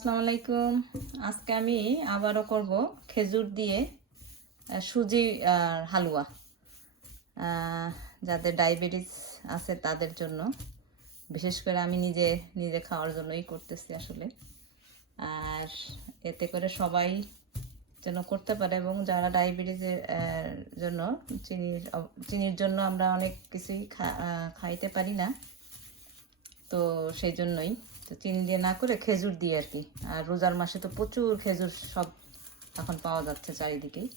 আসসালামু আলাইকুম। আজকে আমি আবারও করব খেজুর দিয়ে সুজি হালুয়া। যাদের ডায়াবেটিস আছে তাদের জন্য, বিশেষ করে আমি নিজে খাওয়ার জন্যই করতেছি আসলে। আর এতে করে সবাই যেন করতে পারে, এবং যারা ডায়াবেটিসের জন্য চিনির জন্য আমরা অনেক কিছুই খাইতে পারি না, তো সেই জন্যই তো চিনি দিয়ে না করে খেজুর দিয়ে আর কি। আর রোজার মাসে তো প্রচুর খেজুর সব এখন পাওয়া যাচ্ছে চারিদিকেই।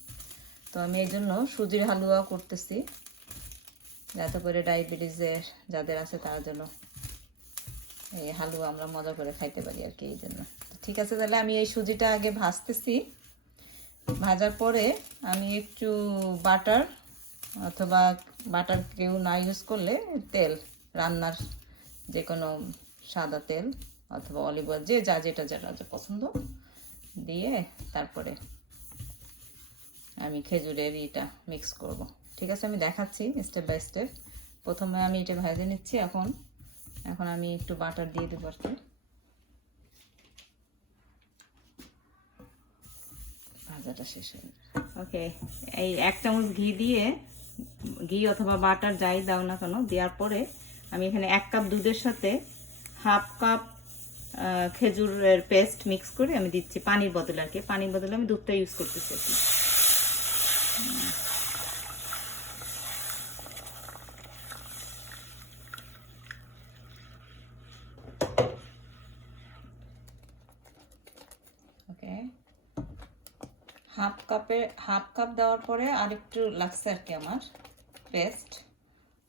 তো আমি এই জন্য সুজির হালুয়া করতেছি, যাতে করে ডায়াবেটিসের যাদের আছে তারা যেন এই হালুয়া আমরা মজা করে খাইতে পারি আর কি। এই জন্য ঠিক আছে, তাহলে আমি এই সুজিটা আগে ভাজতেছি। ভাজার পরে আমি একটু বাটার, অথবা বাটার কেউ না ইউজ করলে তেল, রান্নার যে কোনো সাদা তেল অথবা অলিভ অয়েল, যেটা পছন্দ দিয়ে তারপরে আমি খেজুরের ইটা মিক্স করব। ঠিক আছে, আমি দেখাচ্ছি স্টেপ বাই স্টেপ। প্রথমে আমি এটা ভেজে নিচ্ছি। এখন আমি একটু বাটার দিয়ে দেবো আর কি। ভাজাটা শেষ হয়ে গেছে। ওকে, এই 1 চামচ ঘি অথবা বাটার যাই দাও না কেন, দেওয়ার পরে আমি এখানে 1 কাপ দুধের সাথে 1/2 কাপ খেজুরের পেস্ট মিক্স করে আমি দিচ্ছি, পানির বদলে আর কি। পানির বদলে আমি দুধটা ইউজ করতেছি আর কি। ওকে, 1/2 কাপ দেওয়ার পরে আরেকটু লাগছে আর কি আমার পেস্ট,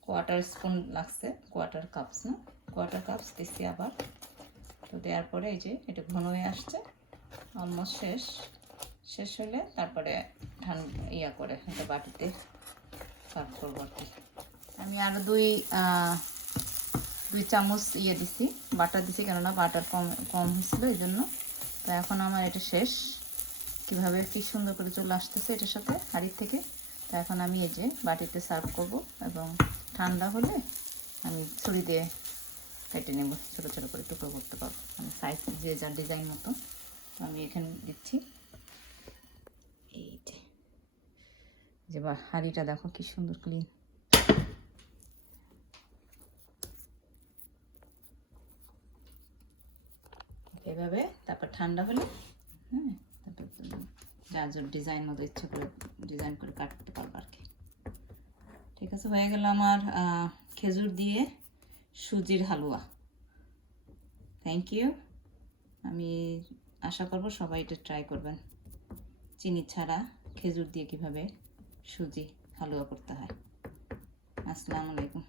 1/4 স্পুন লাগছে, 1/4 কাপস না, 1/4 কাপস দিচ্ছি আবার। তো দেওয়ার পরে এই যে এটা ঘন হয়ে আসছে, অলমোস্ট শেষ হলে তারপরে ঠান্ডা করে একটা বাটিতে সার্ভ করবো আর কি। আমি আরও 2 চামচ দিছি, বাটার দিছি, কেননা বাটার কম হয়েছিল এই জন্য। তো এখন আমার এটা শেষ। কীভাবে কি সুন্দর করে চলে আসতেছে এটার সাথে হাঁড়ির থেকে। তো এখন আমি এই যে বাটিতে সার্ভ করব, এবং ঠান্ডা হলে আমি ছুরি দিয়ে কেটে নেব, ছোটো ছোটো করে টুকরো করতে পারবো, আমি সাইজ দিয়ে যার ডিজাইন মতো। আমি এখানে দিচ্ছি। এই যে হাঁড়িটা দেখো কি সুন্দর ক্লিন। এভাবে তারপর ঠান্ডা হলে তারপর যার যার ডিজাইন মতো ইচ্ছা করে ডিজাইন করে কাটতে পারবো আর কি। ঠিক আছে, হয়ে গেল আমার খেজুর দিয়ে সুজির হালুয়া। Thank you. আমি আশা করব সবাই এটা ট্রাই করবেন, চিনি ছাড়া খেজুর দিয়ে কিভাবে সুজি হালুয়া করতে হয়। আসসালামু আলাইকুম।